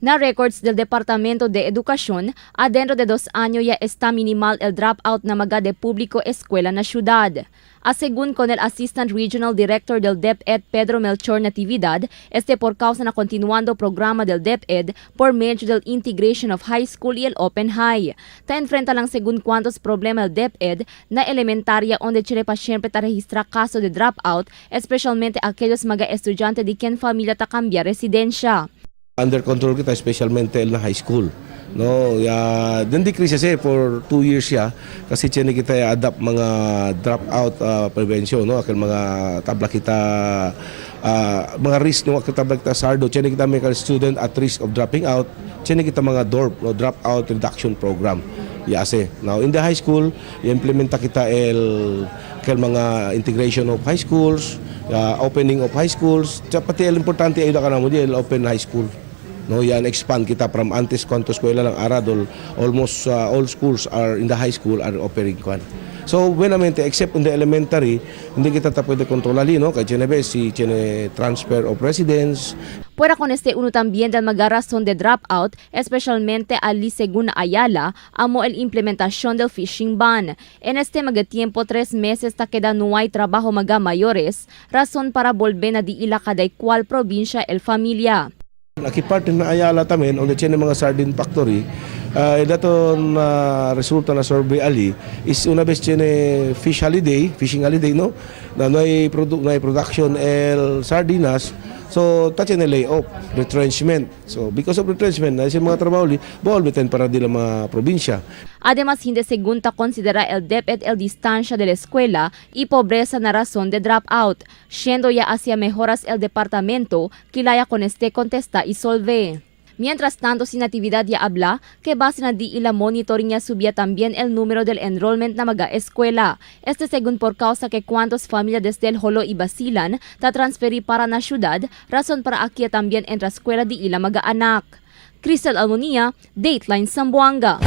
Na records del Departamento de Educación, adentro de 2 años ya está minimal el dropout na Maga de Publico Escuela na syudad. Según con el Assistant Regional Director del DepEd Pedro Melchor Natividad, por causa na continuando programa del DepEd por medio del Integration of High School y el Open High. Ta enfrenta lang según cuantos problema el DepEd na elementaria onde Chile pa siempre ta registra caso de dropout, especialmente aquellos mga estudyante di quien familia ta cambia residensya. Under control kita, especialmente na high school. No, then decrease for 2 years siya kasi tiyan kita adapt mga dropout prevention, no, akin mga tabla kita mga risk no tabla kita sardo, tiyan kita may student at risk of dropping out, tiyan kita mga DORP, no, dropout reduction program. Now in the high school, implementa kita mga integration of high schools, opening of high schools, pati importante ay ka na mo di open high school. No, yan expand kita from antes kwanto eskwela lang aradol, almost all schools are in the high school are operating kwan. So buenamente except in the elementary, hindi kita pwede kontrolali, no, kay si transfer of residence. Fuera con uno también del mga razón de dropout, especialmente ali según Ayala, amo el implementación del fishing ban. En mga tiempo 3 meses ta queda no hay trabajo mga mayores, razón para volver na di ila kaday cual probinsya el familia. Nakiparte na Ayala tamen, onde tiyan mga sardine factory, daton resulta na survey ali, is una vez tiyan fishing holiday, no? Na may production el sardinas, so ta tiyan lay off, retrenchment. So because of retrenchment, na mga trabaho li, volveten para dila mga probinsya. Además, hindi segunda considera el DepEd el distancia de la escuela y pobreza na razón de dropout, siendo ya hacia mejoras el departamento, kilaya con contesta y solve. Mientras tanto, si Natividad ya habla que base na di ila monitoring ya subía también el número del enrollment na mga escuela. Según por causa que cuantos familias desde el Jolo y Basilan ta transferi para na syudad, razón para aquí también entra escuela di ila mga anak. Cristal Almonia, Dateline Zamboanga.